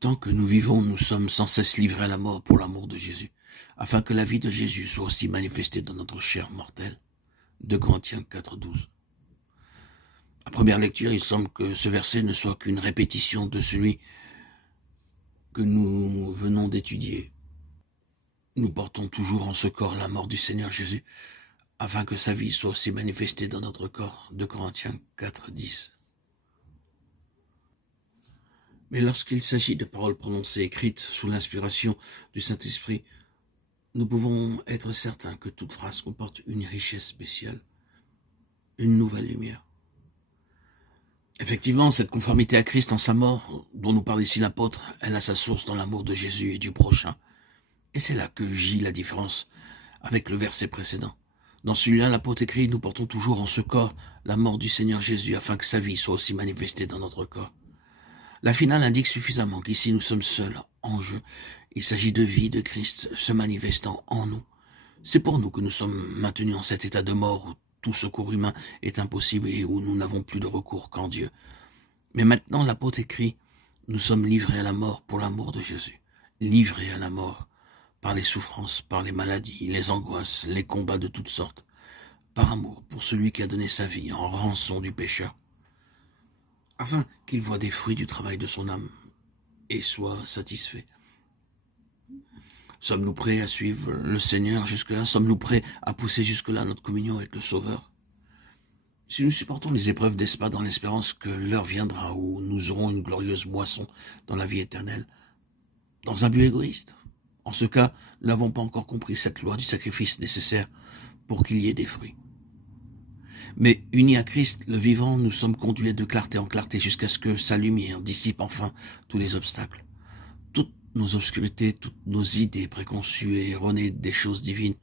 Tant que nous vivons, nous sommes sans cesse livrés à la mort pour l'amour de Jésus, afin que la vie de Jésus soit aussi manifestée dans notre chair mortelle. 2 Corinthiens 4,12. À première lecture, il semble que ce verset ne soit qu'une répétition de celui que nous venons d'étudier. Nous portons toujours en ce corps la mort du Seigneur Jésus, afin que sa vie soit aussi manifestée dans notre corps. 2 Corinthiens 4,10. Mais lorsqu'il s'agit de paroles prononcées écrites sous l'inspiration du Saint-Esprit, nous pouvons être certains que toute phrase comporte une richesse spéciale, une nouvelle lumière. Effectivement, cette conformité à Christ en sa mort, dont nous parle ici l'apôtre, elle a sa source dans l'amour de Jésus et du prochain. Et c'est là que gît la différence avec le verset précédent. Dans celui-là, l'apôtre écrit, nous portons toujours en ce corps la mort du Seigneur Jésus, afin que sa vie soit aussi manifestée dans notre corps. La finale indique suffisamment qu'ici nous sommes seuls en jeu. Il s'agit de vie de Christ se manifestant en nous. C'est pour nous que nous sommes maintenus en cet état de mort où tout secours humain est impossible et où nous n'avons plus de recours qu'en Dieu. Mais maintenant, l'apôtre écrit, nous sommes livrés à la mort pour l'amour de Jésus. Livrés à la mort par les souffrances, par les maladies, les angoisses, les combats de toutes sortes. Par amour pour celui qui a donné sa vie en rançon du pécheur, afin qu'il voie des fruits du travail de son âme et soit satisfait. Sommes-nous prêts à suivre le Seigneur jusque-là? Sommes-nous prêts à pousser jusque-là notre communion avec le Sauveur? Si nous supportons les épreuves d'espace dans l'espérance que l'heure viendra où nous aurons une glorieuse moisson dans la vie éternelle, dans un but égoïste, en ce cas, nous n'avons pas encore compris cette loi du sacrifice nécessaire pour qu'il y ait des fruits. Mais unis à Christ, le vivant, nous sommes conduits de clarté en clarté jusqu'à ce que sa lumière dissipe enfin tous les obstacles. Toutes nos obscurités, toutes nos idées préconçues et erronées des choses divines.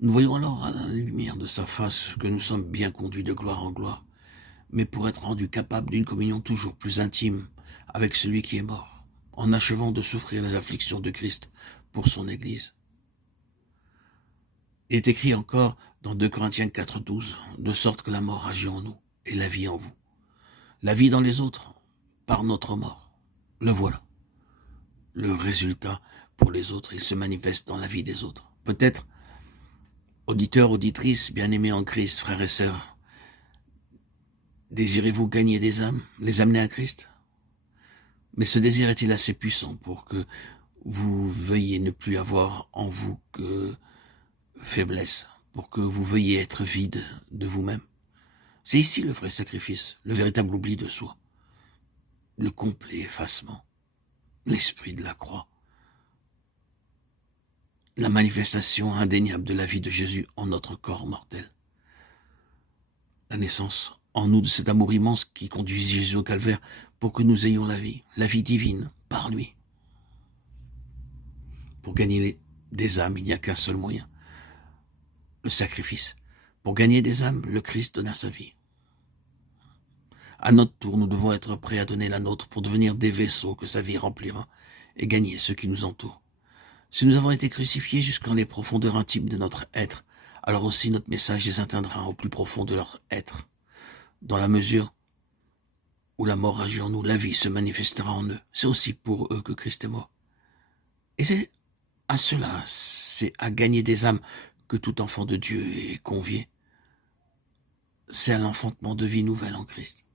Nous voyons alors à la lumière de sa face que nous sommes bien conduits de gloire en gloire, mais pour être rendus capables d'une communion toujours plus intime avec celui qui est mort, en achevant de souffrir les afflictions de Christ pour son Église. Il est écrit encore dans 2 Corinthiens 4,12, de sorte que la mort agit en nous et la vie en vous. La vie dans les autres, par notre mort. Le voilà. Le résultat pour les autres, il se manifeste dans la vie des autres. Peut-être, auditeurs, auditrices, bien-aimés en Christ, frères et sœurs, désirez-vous gagner des âmes, les amener à Christ? Mais ce désir est-il assez puissant pour que vous veuillez ne plus avoir en vous que faiblesse, pour que vous veuillez être vide de vous-même? C'est ici le vrai sacrifice, le véritable oubli de soi, le complet effacement, l'esprit de la croix, la manifestation indéniable de la vie de Jésus en notre corps mortel. La naissance en nous de cet amour immense qui conduit Jésus au calvaire pour que nous ayons la vie divine par lui. Pour gagner des âmes, il n'y a qu'un seul moyen, le sacrifice. Pour gagner des âmes, le Christ donna sa vie. À notre tour, nous devons être prêts à donner la nôtre pour devenir des vaisseaux que sa vie remplira et gagner ceux qui nous entourent. Si nous avons été crucifiés jusqu'en les profondeurs intimes de notre être, alors aussi notre message les atteindra au plus profond de leur être. Dans la mesure où la mort agit en nous, la vie se manifestera en eux. C'est aussi pour eux que Christ est mort. Et c'est à cela, c'est à gagner des âmes que tout enfant de Dieu est convié. C'est à l'enfantement de vie nouvelle en Christ.